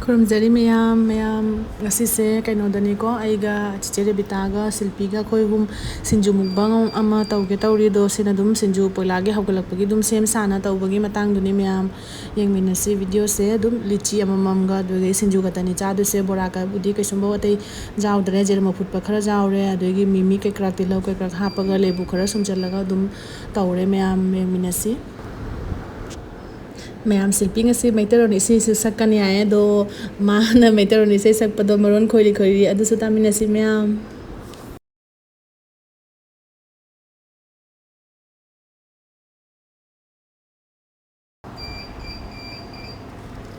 खुरमजरी ma'am ngasiसे kainodani ko aiga chiche rebitaga silpiga khoi hum sinju mukbang ama tauge tauri do sina dum sinju poilage haugalakpagi dum sem sana taubagi matang duni ma'am yengminasi video se dum lichi amamam ga doge sinju gatani cha du se bora ka budi kaisumba watai jawdre jer mafut pa khara jawre adogi mimi ke krak tilau ke krak hapaga lebu khara sumjalaga dum taure ma'am yengminasi ma'am Shilpi ngasi maiteron isi sakani aye do mana maiteron isi sakpado maron khoiri khoiri adusu taminasi ma'am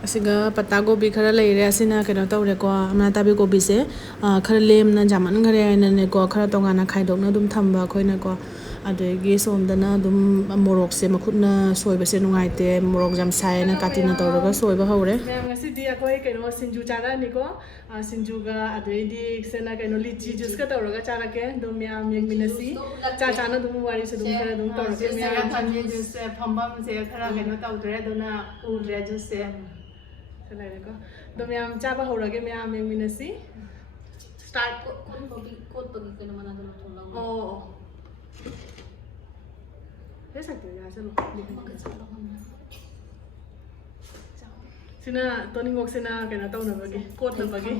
asiga pata gobi khara leire asina keno tawre ko amna tabi gobi se khara lemna jaman khare aina ne ko khara tongana khaidokna dum thamba khoina ko adegi somdana dum morok se makhutna soiba se nungaite morok jam sai na katina tawraga soiba hore ngasi di akoi keno sinju chara ni ko sinju ga adegi sena keno lichi juice ka tawraga chara ke dum ma'am yengminasi cha chana dum wari se dum khara dum tawrage ma'am thani juice phambam se khara keno tawdre dona udre juice se ko dum ma'am chaba horage ma'am yengminasi start code pagi keno mana dum thola oh thế sạch rồi ra chalo sina toni ngok sina cái nó tao nằm cái cốt nằm cái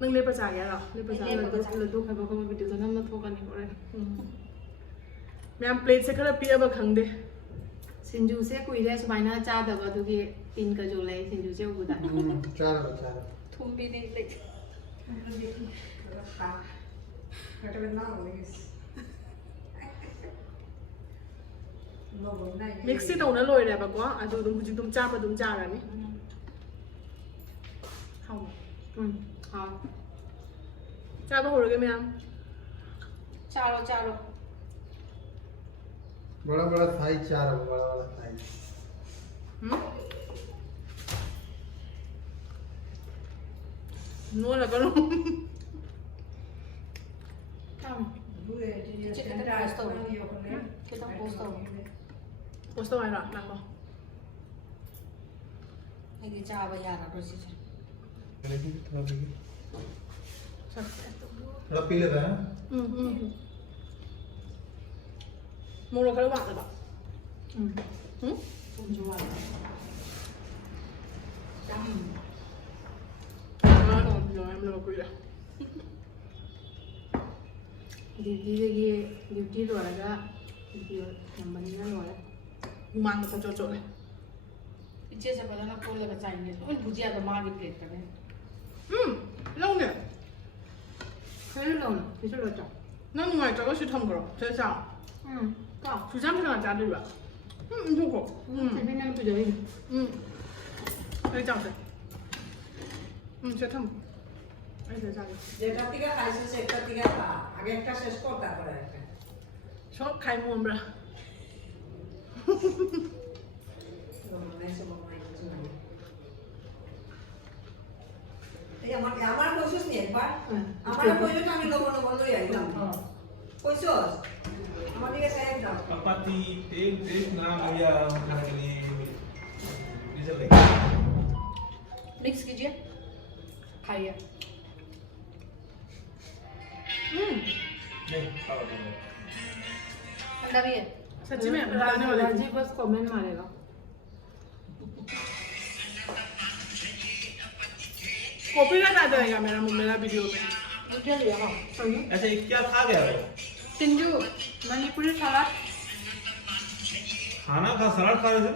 nâng lên bạch giải à lên bạch giải là tôi phải có một video tôi nằm nó thua cái này rồi ma'am plate से खरा पिया बा खंग दे सिंजू से कोई दे सुबाइना चा दबा तो कि तीन का जो ले सिंजू से उगदा चार तुम भी नहीं ले मिक्सी तौना लोइरेबको अदु दुम हुजि दुम चाबा दुम चारानी हाउ हाँ चाबा होरगे मैम चारो चारो बड़ा बड़ा साइज चार है बड़ा बड़ा साइज नो लगनो पोस्तो आइरा नाको ये चाबा यार प्रोसीजर थोड़ा पी लेता है ना मोरो खरा वाला बा सिंजू वाला मैम लोग कोई ड्यूटी लोरगा वीडियो नंबरना लोरे मांग तो चो ले इच्छे से पता ना कोल लगा चाहिए और भुजिया तो मार के प्लेट करे लोग ने खैर लो ना किसे लो चा ना नुआई तो को सिथम करो से सा का सुजाम से ना जा दे बा 좋고 재밌는 표정이 잘 잡대 সেটা যে কাতিকা খাইছে সে কাতিকা খা আগে একটা শেষ কর তারপরে একটা সব খাইমু আমরা এই আমার কইছস নি একবার আমার কইলো না আমি লবণ বন্ধই আইলাম কইছস আমার দিকে সাইড দাও Apati take na Maria खाने डीजल ले मिक्स कीजिए खाइए नहीं खाओ ठंडा भी है सच्ची में बताने वाले राजी बस कमेंट मारेगा कॉपीराइट आ जाएगा मेरा वीडियो में मुझे लिया हाँ ऐसे क्या खा गया वो सिंजू मणिपुरी सलाद खाना खा सलाद खा रहे थे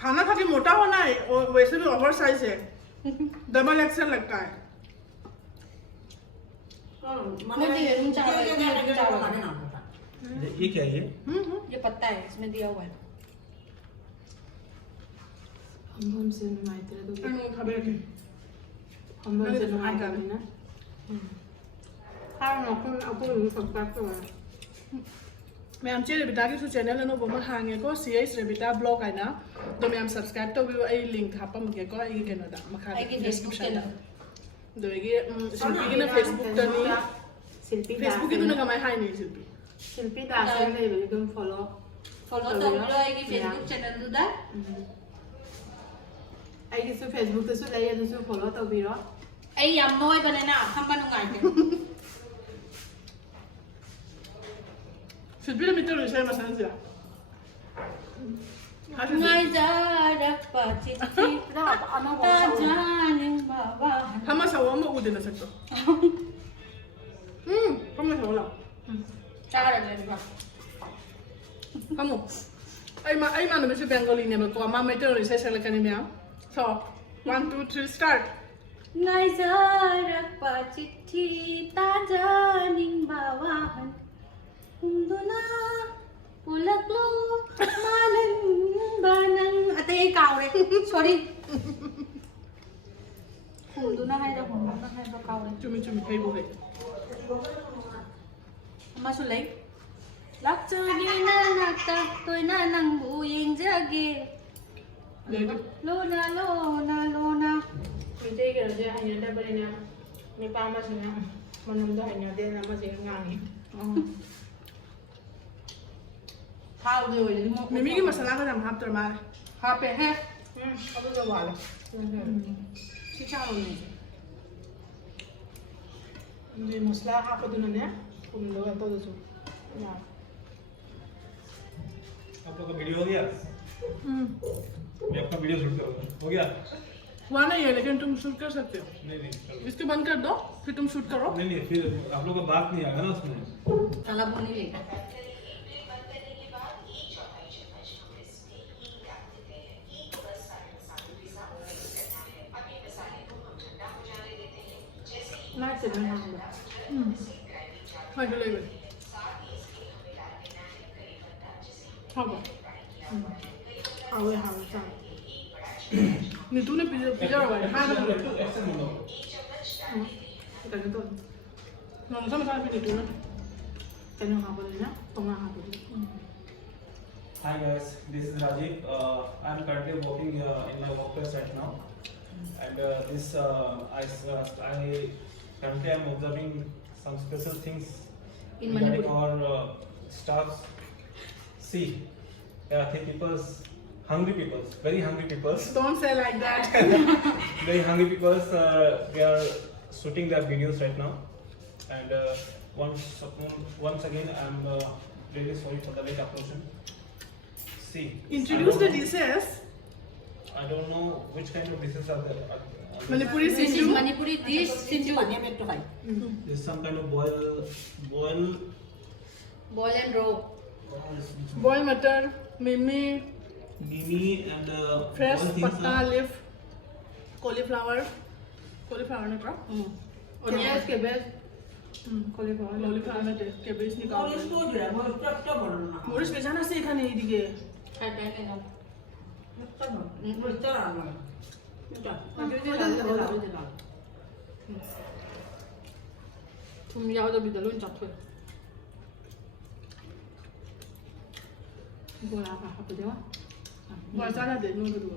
खाना खा के मोटा होना है और वैसे भी ओवर साइज है डबल एक्सेल लगता है ये क्या है ये पत्ता है इसमें दिया हुआ है हम से माइते तो खबर है हम से माइते ना हाँ आपको सब्सक्राइब करो मैम चे रेबिटा की चैनल अनु बोमा हांगे को सीएस रेबिटा ब्लॉग है ना तो मैम सब्सक्राइब तो भी आई लिंक हापा मुके को आई के नदा मखा डिस्क्रिप्शन दा दोगे शिल्पी की ना फेसबुक तनी शिल्पी फेसबुक की ना कमाई हाई नहीं शिल्पी शिल्पी दास ने एकदम फॉलो ꯐꯣꯂꯣ ꯇꯧꯕꯤꯔꯣ ꯑꯩꯒꯤ ꯐꯦꯁꯕꯨꯛ ꯆꯦꯅꯦꯜꯗꯨꯗ ꯑꯩꯒꯤꯁꯨ ꯐꯦꯁꯕꯨꯛꯇꯁꯨ ꯂꯩ ꯑꯗꯨꯁꯨ ꯐꯣꯂꯣ ꯇꯧꯕꯤꯔꯣ ꯑꯩ ꯌꯥꯝ ꯅꯣꯏꯕꯅꯤꯅ ꯐꯝꯕ ꯅꯨꯡꯉꯥꯏꯇꯦ ꯐꯤꯠꯕꯤꯗ ꯃꯤꯇꯔ ꯏꯁꯩ ꯃꯁꯥꯟꯁꯤꯔ ꯉꯥꯏꯖꯔꯛꯄ ꯆꯤꯊꯤ ꯇꯥꯖꯅꯤꯡꯕ ꯋꯥꯍꯟ ꯐꯝꯃ ꯁꯧ ꯑꯃ ꯎꯗꯦꯅ ꯁꯛꯇꯣ ꯐꯝꯃ ꯁꯧ ꯂꯥꯛꯑꯣ ꯆꯥꯔꯒ ꯑꯗꯨꯒ ꯐꯝꯃꯣ ꯑꯩ ꯏꯃꯥꯟꯅꯕꯤꯁꯨ ꯕꯦꯡꯒꯣꯂꯤꯅꯦꯕꯀꯣ ꯃꯥ ꯃꯩꯇꯩꯂꯣꯟ ꯏꯁꯩ ꯁꯛꯂꯛꯀꯅꯤ ꯃꯌꯥꯝ ꯁꯣ 1 2 3 ꯁ꯭ꯇꯥꯔꯠ ꯉꯥꯏꯖꯔꯛꯄ ꯆꯤꯊꯤ ꯇꯥꯖꯅꯤꯡꯕ ꯋꯥꯍꯟ ꯍꯨꯝꯗꯨꯅ ꯄꯨꯂꯛꯂꯣ ꯃꯥꯂꯪꯕ ꯅꯪ ꯑꯇꯩ ꯑꯩ ꯀꯥꯎꯔꯦ ꯁꯣꯔꯤ ꯍꯨꯝꯗꯨꯅ ꯍꯥꯏꯗ ꯍꯨꯝꯗꯨꯅ ꯍꯥꯏꯕ ꯀꯥꯎꯔꯦ ꯆꯨꯝꯃꯤ ꯆꯨꯝꯃꯤ ꯍꯩꯕꯨ ꯍꯩ ꯑꯃꯁꯨ ꯂꯩ ꯂꯥꯛꯆꯒꯦ ꯅꯅꯥꯛꯇ ꯇꯣꯏꯅ ꯅꯪꯕꯨ ꯌꯦꯡꯖꯒꯦ ꯂꯣꯅ ꯂꯣꯅ ꯂꯣꯅ ꯃꯩꯇꯩꯒꯤꯔꯁꯦ ꯍꯩꯅꯗꯕꯅꯤꯅ ꯅꯨꯄꯥ ꯑꯃꯁꯤꯅ ꯃꯅꯝꯗꯣ ꯍꯩꯅꯗꯦꯅ ꯑꯃꯁꯤꯅ ꯉꯥꯡꯉꯤ ꯊꯥꯎꯒꯤ ꯑꯣꯏꯔꯗꯤ ꯃꯤꯃꯤꯒꯤ ꯃꯁꯥꯂꯥꯒ ꯌꯥꯝ ꯍꯥꯞꯇ꯭ꯔ ꯃꯥꯜꯂꯦ ꯍꯥꯞꯄꯦ ꯍꯦ ꯑꯗꯨꯒ ꯋꯥꯠꯂꯦ ꯁꯤ ꯆꯥꯎꯅꯦ ꯑꯗꯨꯗꯤ ꯃꯁꯂꯥ ꯍꯥꯞꯄꯗꯨꯅꯅꯦ ꯊꯨꯝꯗꯣ ꯑꯇꯣꯞꯄꯁꯨ ꯌꯥꯔꯦ आप लोग का वीडियो हो गया मैं अपना वीडियो शूट करूँगा हो गया हुआ नहीं है लेकिन तुम शूट कर सकते हो नहीं इसको बंद कर दो फिर तुम शूट करो नहीं फिर आप लोग का बात नहीं आएगा ना उसमें ताला बोनी लेगाน่าจะไม่ทำเลย हाँ चलो ये हाँ बा เอาเลยค่ะจ้า नहीं तूने पिज्जा पिज्जा वाला हाँ ना ऐसे बोलो แต่ก็ต้น ना मुझे मसाला भी नहीं तूने แต่ยังหาไปเลยนะตรงนั้นหาไปเลย Hi guys, this is Rajiv. I'm currently working in my workplace right now, and I currently am observing some special things In regarding Manipur. our staffs. See, there are hungry people, very hungry people, don't say like that very hungry people. They are shooting their videos right now, and once again, I'm really sorry for the late upload. See, introduce the dishes I don't know which kind of dishes are there. Manipuri This is sinju Manipuri dish sinju There's some kind of boil boil and roll boil matar mimi mimi and fresh all things patta are- leaf cauliflower na tra Onions, cabbage, cauliflower. cauliflower na cabbage ni और इसको जो है वो चट्टा बनना মরিচ বেজানা আছে এখানে এইদিকে খাই খাই খাই चट्टा वो चला ना 좀 야워도 비달로 잡고. 이거야, 아까 되와? মজানা দে নো দুটো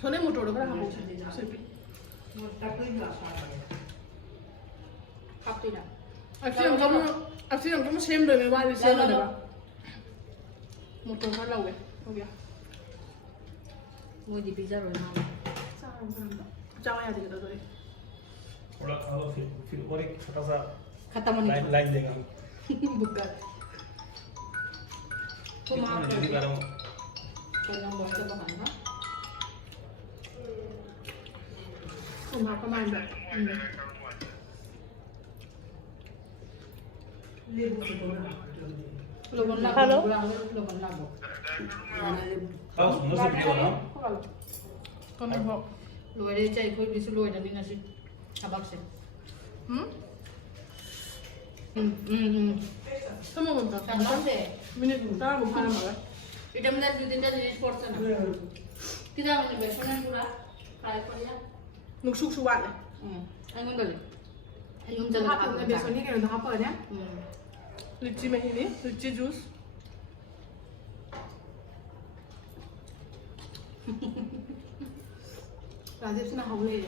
손에 못 오르고 하고 세피 वो चट्टा ही आता है 갑자기 actually हम तो सेमเลยไม่ว่าเลยเซมเลยปะหมดตัวเขาเราเว้ยโอเค 뭐 이 피자로 나 जाओ यार दिखा दो थोड़ा खाओ फिर और एक छोटा सा 갖다 먹니 लाइन देगा बुका 또 마음 जल्दी कर रहा हूँ 그냥 먼저 먹었나 ผมหาประมาณแบบ नींबू से बोला 로건 라고 Hello? 로건 라고 खाओ सुंदर से वीडियो बनाओ ก็ไม่บอก 로에 짜이 거기 비스 로에 나 미나시 아박세 ถ้ามึงแบบ 상관세 มินิต้าบุพามาเลย 이tam나 두딘다 지니스 포르잖아 그다음에 왜 손을 불아 가야 거리야 นุกชุกชุวัดเลย 응 아이고 걸리 จะทับเดี๋ยวส่วนนี้กันเดี๋ยวทับเปิดเนี่ย 응 ลิจิเมฮินี่ลิจิจูส राजीव से ना हो ले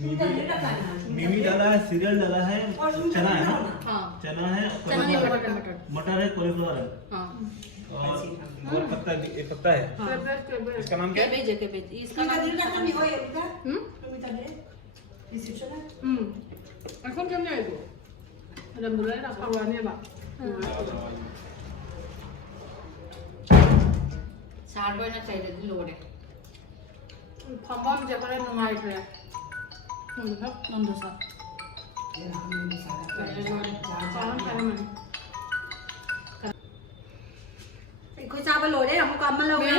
सूटर नहीं रखा है मिमी डाला है सीरियल डाला है चना है ना हाँ चना है, चना नहीं, cauliflower मटर, है, मटर है, कॉलीफ्लावर है हाँ और पत्ता ये पत्ता है। इसका नाम क्या है? कैबेज है, कैबेज इसका नाम এখন কেমনে আইব রামদুলাই না খাওয়ানি বা চার বয়না চাইলে দিল ওরে ความว่ามันจะก็ได้นายเลยครับนนท์ซะकोई चावल हो रहे हमको कम लोगे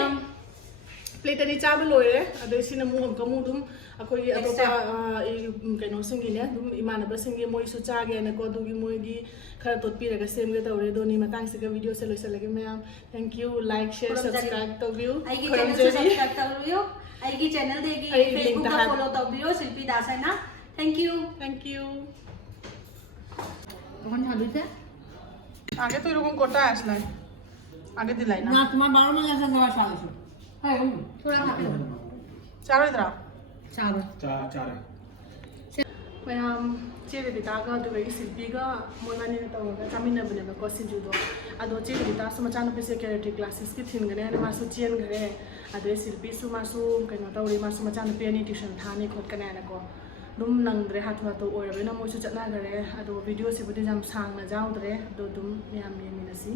प्लेट अनि चाबा लोइरे अदै सिना मुहम कमु दुम अखोई अतोपा कइनो सिंगिने दुम इमानबा सिंगे मोइसु चागेना को दुगी मोइगी खरा तोटपिरगा सेमगे तौरे दोनी मतंग सिगा वीडियो से लोइसलगे ma'am thank you like share subscribe तौबियो आइगी चैनल से सब्सक्राइब तौबियो आइगी चैनल देगी फेसबुक का फॉलो तौबियो शिल्पी दास है ना थैंक यू ওখানে হালুইতে आगे तो एरকম कोटा আসলাই आगे दिलाई ना না তোমার 12 মাস আছে গড়া সাল আছে হ্যাঁ थोड़ा खा लो चारो इधर चार चार है मैम चेरे बितागा दुगा इसिलपीगा मोनानी तौगा चामिनबने को सिंजुदो अदो चेरे बिता समचान पे से कैरेक्टर क्लासेस की थिनगने अनि मासु चेन घरे अदो शिल्पी सु मासु कइनो तौरी मासु मचान पे नि ट्यूशन थाने खोटकने को दुम नंगद्रे हाथु हाथु ओइरबेना मोइसु चतना घरे अदो वीडियो से बुदि जाम सांगना जाउद्रे दो दुम याम येमिनसी